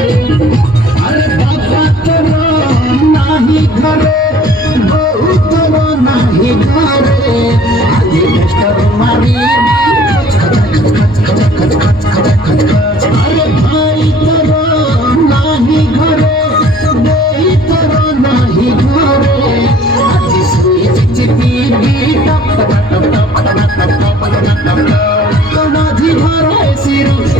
अरे बाबा तेरा नाही घरे बहुत नाही घरे आधी कष्ट मारी अरे भाई तेरा नाही घरे देही तेरा नाही घरे आधी सुई चिचिती टप टप टप टप टप टप टप टप टप माझी भराय सिरू